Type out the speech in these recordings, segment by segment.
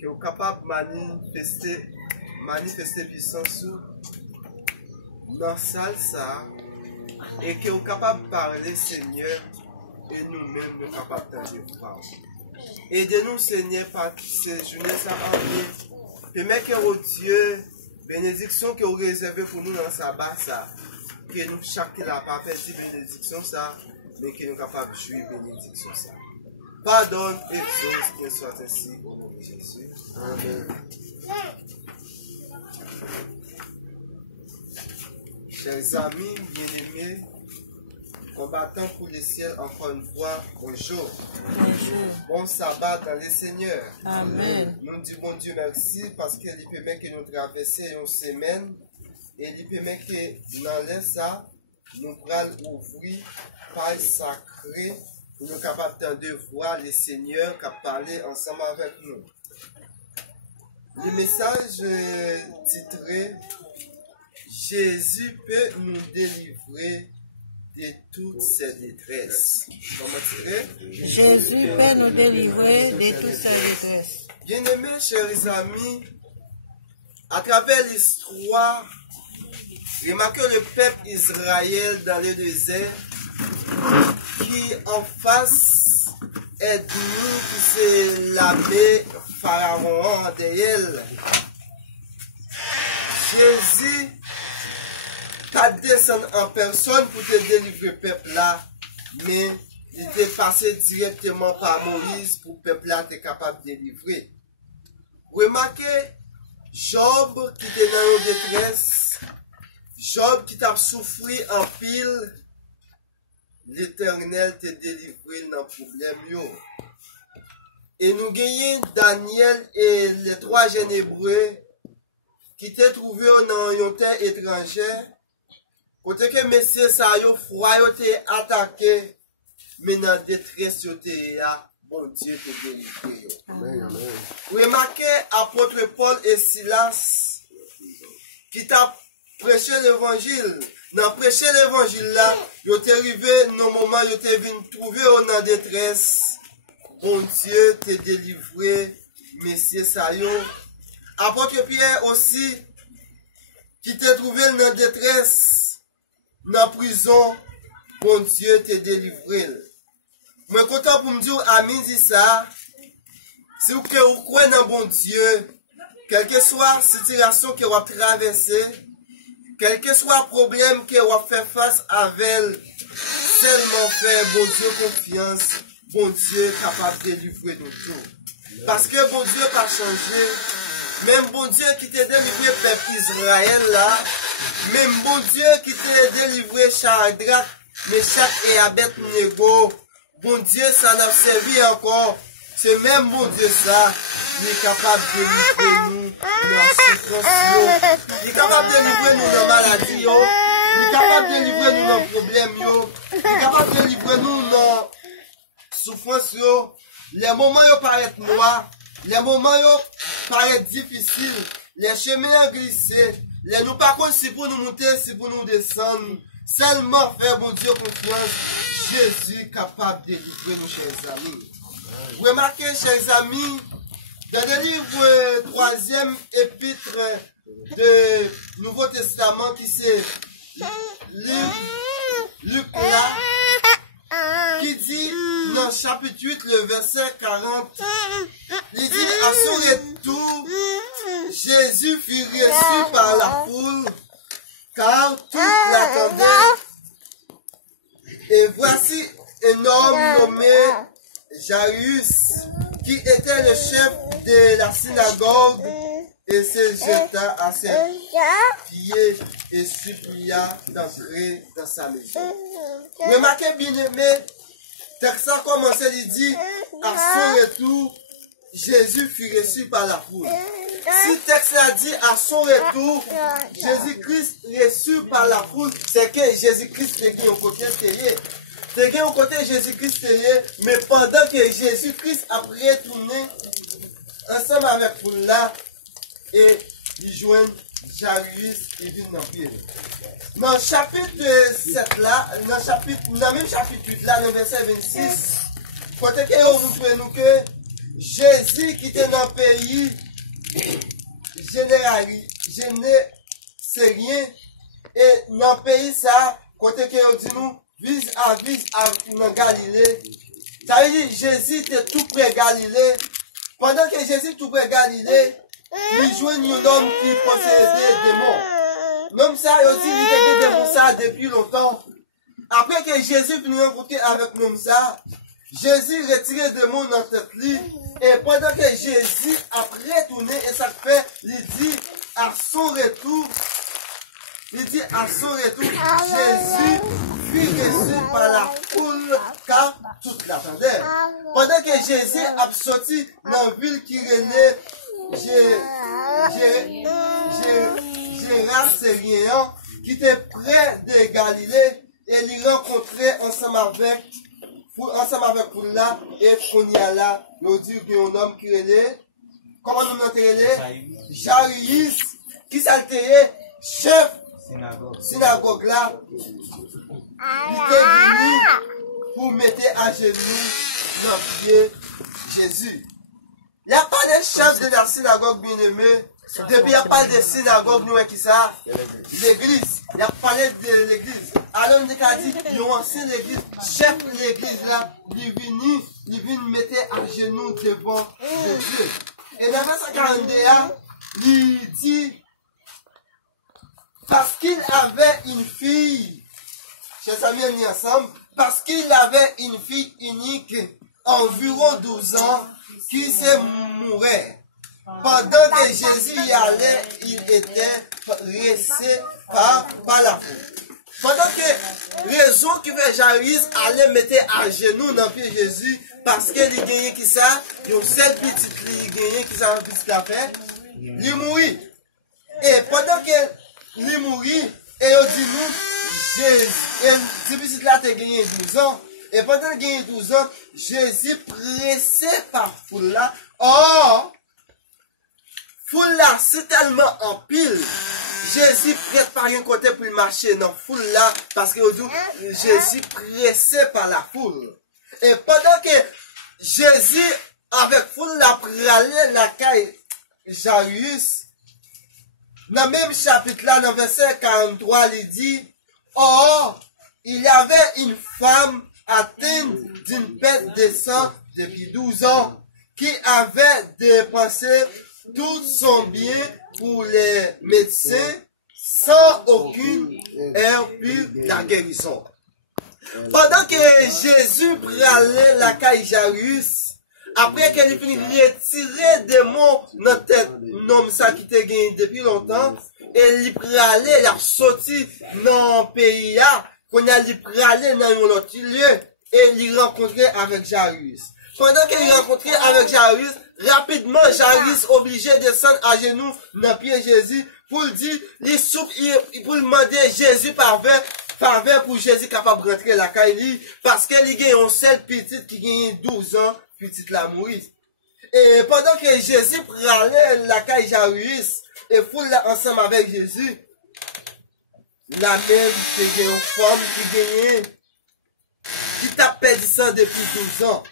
que vous êtes capable de manifester puissance dans la salle ça et que vous êtes capable de parler Seigneur et nous-mêmes nous sommes capables de voir. Aidez-nous Seigneur par ces journées ça en permet que oh Dieu bénédiction que vous réservez pour nous dans le sabbat ça que nous chacun n'a pas perdu bénédiction ça mais que nous sommes capables de jouir bénédiction ça. Pardonne, exauce, qu'il soit ainsi au nom de Jésus. Amen. Chers amis bien-aimés, combattants pour le ciel, encore une fois, bonjour. Bonjour. Bon sabbat dans le Seigneur. Amen. Nous disons bon Dieu merci parce qu'il permet que nous traversions une semaine et il permet que dans ça, nous pourrons ouvrir paille sacrée pour nous capables de voir le Seigneur qui a parlé ensemble avec nous. Le message titré Jésus peut nous délivrer de toutes ses détresses. Comment titré? Jésus peut nous délivrer de toutes ses détresses. Bien-aimés, chers amis, à travers l'histoire, remarquez le peuple Israël dans le désert qui en face est-nous qui c'est l'abbé Pharaon d'elle. Jésus t'a descendu en personne pour te délivrer le peuple là, mais il était passé directement par Moïse pour le peuple là être capable de délivrer. Remarquez Job qui était dans une détresse, Job qui t'a souffert en pile. L'Éternel te délivré dans le problème. Et nous gagnons Daniel et les 3 jeunes hébreux qui te trouvé dans une terre étrangère. Côté que messieurs ça yo froid yo te attaqué, mais dans la détresse yo te bon Dieu te délivré. Amen, amen. Remarquez apôtre Paul et Silas qui t'a prêché l'évangile. Dans prêcher l'évangile là, yo t'es arrivé dans moment yo t'es venu trouver en détresse. Bon Dieu t'es délivré, messieurs ça yo. Apôtre Pierre aussi qui t'est trouvé dans détresse, dans prison. Bon Dieu t'es délivré. Moi content pour me dire ami dit ça. Si vous croyez dans bon Dieu, quelle que soit la situation que vous avez traversée, quel que soit le problème que vous fait face avec, seulement faire bon Dieu confiance, bon Dieu capable de délivrer nous tout. Parce que bon Dieu pas changé, même bon Dieu qui t'a délivré le peuple Israël là, même bon Dieu qui t'a délivré Shadrach, Meshach et Abednego, bon Dieu ça n'a servi encore, c'est même bon Dieu ça. Il est capable de délivrer nous dans la souffrance. Il est capable de délivrer nous dans la maladie. Il est capable de délivrer nous dans le problème. Il est capable de délivrer nous dans la souffrance. Les moments qui paraissent noirs, les moments qui paraissent difficiles, les chemins glissés, les nous par contre si pour nous monter, si pour nous descendre. Seulement faire bon Dieu confiance. Jésus est capable de délivrer nous, chers amis. Remarquez, chers amis, dans le livre 3e épître du Nouveau Testament qui c'est Luc là, qui dit dans chapitre 8, le verset 40, il dit à son retour, Jésus fut reçu par la foule, car tout l'attendait. Et voici un homme nommé Jairus, qui était le chef de la synagogue, et se jeta à ses pieds et supplia d'entrer dans sa maison. Remarquez bien aimé, texte a commencé, il dit, à son retour, Jésus fut reçu par la foule. Si le texte a dit à son retour, Jésus-Christ reçu par la foule, c'est que Jésus-Christ est au côté théier. C'est au côté Jésus-Christ théier, mais pendant que Jésus-Christ a retourné ensemble avec la foule là, et il joint Jairus et vient dans le pied. Dans le chapitre 7 là, dans le même chapitre 8 là, le verset 26, côté que vous montrez nous que Jésus qui était dans le pays, c'est rien. Et dans le pays, ça, côté que dit nous, vis à dans Galilée. Ça veut dire Jésus était tout près de Galilée. Pendant que Jésus était tout près de Galilée, il joue un homme qui possédait des démons. L'homme ça, il aussi, il était des démons ça depuis longtemps. Après que Jésus finit rencontrer avec l'homme ça, Jésus retirait des démons dans la tête lui. Et pendant que Jésus a retourné, et ça fait, il dit à son retour, Jésus fut reçu par la foule car toute l'attendait. Pendant que Jésus a sorti dans la ville qui renaît Gérard Sérien, qui était près de Galilée, et il rencontrait ensemble avec foule là, et qu'on y a là, nous dit qu'il y a un homme qui renaît, comment nous l'entendons? Jairus, qui s'altérait, chef synagogue là, il était venu pour mettre à genoux dans le pied Jésus. Il n'y a pas de chef de la synagogue bien aimé. Depuis il n'y a pas de synagogue, nous qui ça? L'église. Il a parlé de l'église. Alors il a dit, il y a un ancien l'église, chef de l'église là, il est venu mettre à genoux devant Jésus. Et dans le verset 42, il dit, parce qu'il avait une fille, chers amis, on est ensemble, parce qu'il avait une fille unique, environ 12 ans, qui s'est mourait. Pendant que Jésus y allait, il était pressé par la foule. Pendant que raison qui fait Jairus allait mettre à genoux dans le pied de Jésus, parce qu'il gagnait qui ça, il y a une seule petite il gagnait qui ça, petit café, il mourit. Et pendant que il mourit, et il dit nous, Jésus, et ce petit là, tu as gagné 12 ans, et pendant qu'il a gagné 12 ans, Jésus pressé par foule là, or, foule là, c'est tellement en pile. Jésus prête par un côté pour marcher dans la foule là, parce que Jésus pressé par la foule. Et pendant que Jésus, avec foule là, pralait la caille Jairus, dans le même chapitre là, dans le verset 43, il dit, or, il y avait une femme atteinte d'une perte de sang depuis 12 ans, qui avait dépensé tout son bien pour les médecins sans aucune aide pour la guérison. Pendant que Jésus pralait la caille Jairus, après qu'elle finit de retirer des mots dans la tête, l'homme ça qui était gagné depuis longtemps, et il pralait, il a sorti dans le pays, qu'on a pralé dans un autre lieu, et il rencontrait avec Jairus. Pendant qu'il rencontrait avec Jairus, rapidement, Jairus obligé de descendre à genoux dans le pied de Jésus pour dire, pour demander Jésus faveur pour Jésus capable de rentrer la caille, parce qu'il y a une seule petite qui gagne 12 ans, petite la mourir. Et pendant que Jésus pralait la caille Jairus, et foule là ensemble avec Jésus, la même que une femme qui gagnait, qui t'a perdu ça depuis 12 ans.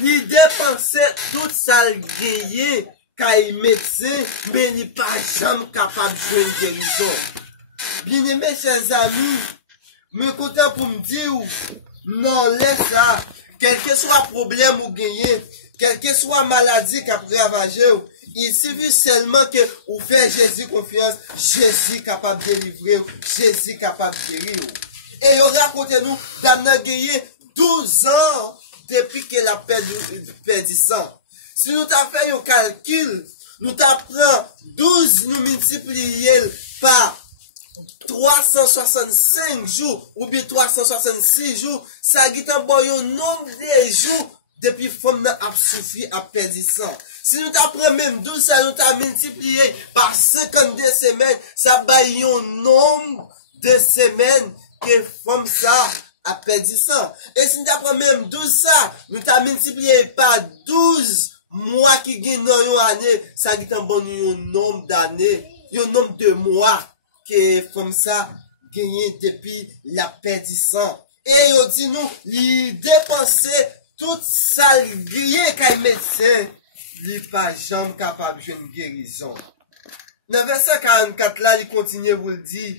Il dépensait toute sa gagnée qu'il médecin, mais il n'est pas jamais capable de jouer une guérison. Bien aimé, chers amis, me content pour me dire, non, laisse ça, quel que soit le problème ou gagner, quelle que soit la maladie qui a ravagé, il suffit seulement que vous faites Jésus confiance, Jésus capable de délivrer, Jésus capable de guérir. Et il raconte-nous, d'amener gagné 12 ans depuis qu'elle a perdu sang. Si nous avons fait un calcul, nous avons 12, nous multiplions par 365 jours, ou bien 366 jours, ça a un bon nombre de jours depuis que femme a souffert à perdu sang. Si nous avons même 12, ça nous avons multiplié par 52 semaines, ça a un nombre de semaines que femme ça a perdu sang. Et si nous avons même 12 ça, nous avons multiplié par 12 mois qui gagnent dans une année, ça a un bon nombre d'années, un nombre de mois que femme ça gagne depuis la perdu sang. Et il dit nous, il dépensait tout ça grillé qu'un médecin, il n'est pas jamais capable de une guérison. Dans le verset 44 là, il continue vous le dire.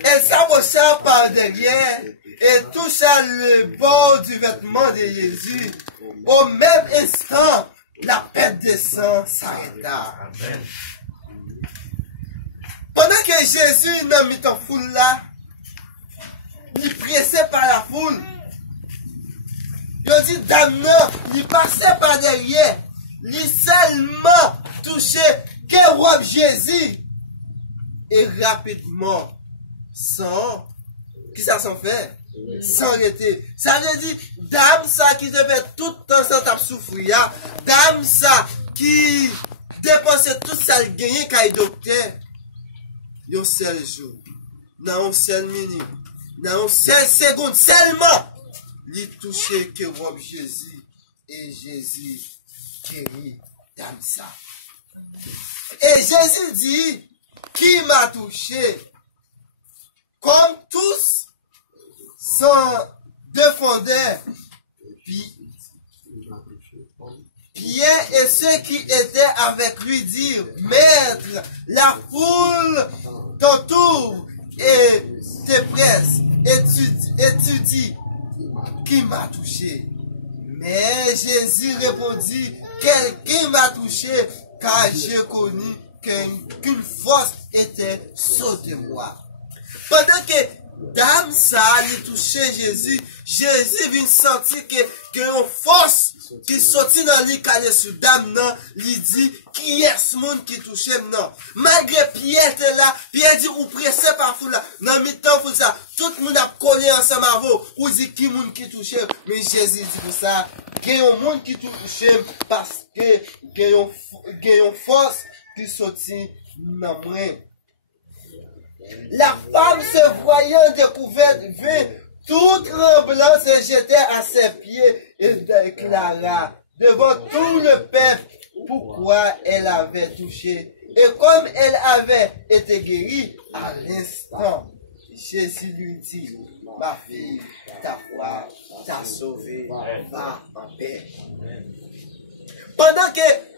Elle s'approcha par derrière et toucha le bord du vêtement de Jésus. Au même instant, la perte de sang s'arrêta. Pendant que Jésus n'a mis en foule là, il pressait par la foule. Il dit, dame non, il passait par derrière. Il seulement touchait que robe Jésus. Et rapidement, sans, qui ça s'en fait? Sans arrêter. Ça veut dire, dame ça qui devait tout le temps sans souffrir, dame ça qui dépensait tout ça le gagné quand il docteur, un seul jour, dans une seule minute, dans une seule seconde, seulement, il touchait que robe Jésus, et Jésus guérit dame ça. Et Jésus dit, qui m'a touché? Comme tous sont défendeurs, Pierre et ceux qui étaient avec lui dirent, Maître, la foule t'entoure et te presse, et tu dis, qui m'a touché? Mais Jésus répondit, quelqu'un m'a touché, car j'ai connu qu'une force était sur de moi. Pendant que dame ça lui touchait Jésus, Jésus vient sentir que une force qui sortit dans lui calé sur dame non, lui dit qui est ce monde qui touchait non. Malgré Pierre était là, Pierre dit ou pressé par foule là, dans mi-temps pour ça, tout le monde a collé ensemble à vous, ou dit qui monde qui touchait, mais Jésus dit pour ça, qu'il y a un monde qui touchait parce que il y a une force qui sortit dans moi. La femme se voyant découverte vint toute tremblante se jeter à ses pieds et déclara devant tout le peuple pourquoi elle avait touché. Et comme elle avait été guérie à l'instant, Jésus lui dit, ma fille, ta foi t'a sauvée, va en paix. Pendant que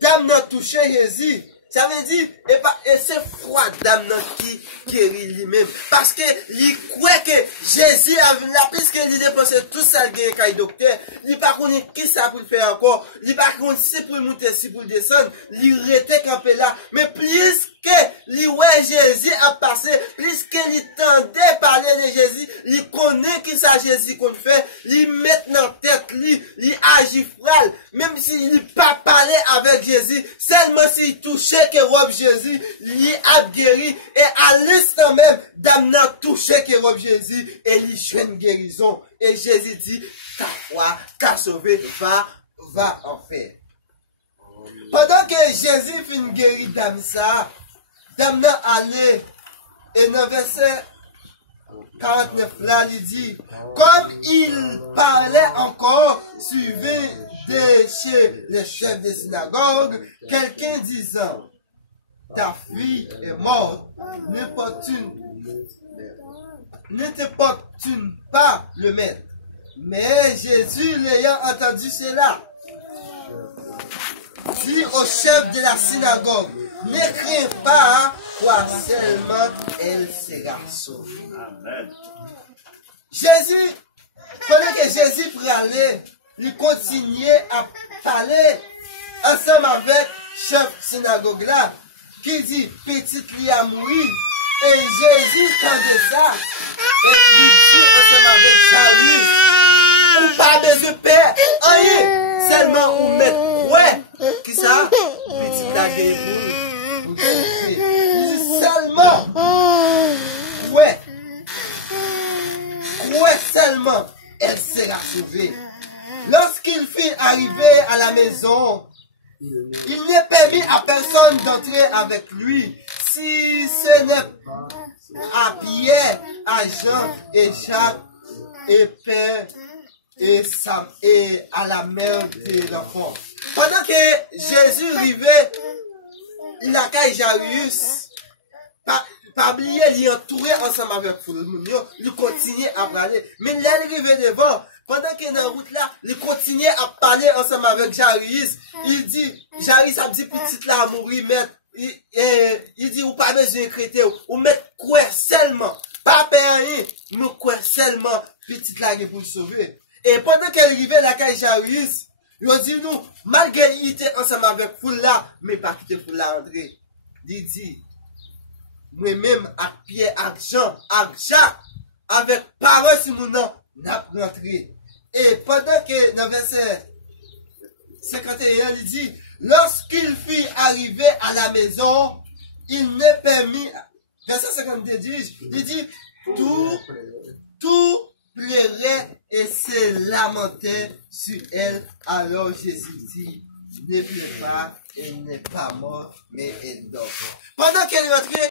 dame n'a touché Jésus, ça veut dire, et c'est froid dame qui guérit lui-même. Parce que, il croit que Jésus a vu là, puisque il dépensait tout ça, le gars, docteur, il pas connaît qui ça pour le faire encore, il pas connaît si pour monter, si pour descendre, il était campé là. Mais plus que, ouais, Jésus a passé, plus que il tendait parler de Jésus, il connaît qui ça Jésus qu'on fait, il met dans la tête, il agit fral, même s'il n'a pas parlé avec Jésus, seulement s'il touchait que robe Jésus, il a guéri, et à l'instant même, dame n'a touché que robe Jésus, et il joue une guérison, et Jésus dit, ta foi, qu'a sauvé, va en faire. Pendant que Jésus fait une guérie dame ça, dame n'a allé, et dans le verset 49 là, il dit, comme il parlait encore, suivez de chez le chef des synagogues, quelqu'un disant, ta fille est morte, ne t'importune pas le maître. Mais Jésus, l'ayant entendu cela, dit au chef de la synagogue, ne crains pas, toi seulement elle sera sauvée. Amen. Jésus, pendant que Jésus parlait, il continuait à parler ensemble avec le chef de synagogue là, qui dit, petite lui a mouru. Et Jésus tendait ça, et il dit ensemble avec Charlie, ou pas besoin de père, rien, seulement ou mettre, ouais, qui ça? Petite la guérison. Seulement, ouais, seulement, elle sera sauvée. Lorsqu'il fut arrivé à la maison, il n'est permis à personne d'entrer avec lui, si ce n'est à Pierre, à Jean et Jacques et Père et à la mère de l'enfant. Pendant que Jésus arrivait, il a qu'à Jairus, pas oublier, il est entouré ensemble avec foule moun yo, il continue à parler. Mais là, il arrive devant, pendant qu'il est dans la route là, il continue à parler ensemble avec Jairus. Il dit, Jairus a dit, petite là, à mourir, maître. Il dit, ou pas besoin de créter, ou mettre quoi seulement. Pas rien, mais quoi seulement, petite là, pour le sauver. Et pendant qu'elle arrivait là, quand Jairus, il dit nous, malgré il était ensemble avec foule là, mais pas quitter foule là, André. Il dit, moi-même, avec Pierre, avec Jean, avec Jacques, avec parole sur mon nom, n'a rentré. Et pendant que, dans verset 51, il dit, lorsqu'il fut arrivé à la maison, il ne permit, verset 52 il dit, tout pleurait et se lamentait sur elle. Alors Jésus dit, ne pleure pas, elle n'est pas morte, mais elle dort. Pendant qu'elle est rentrée,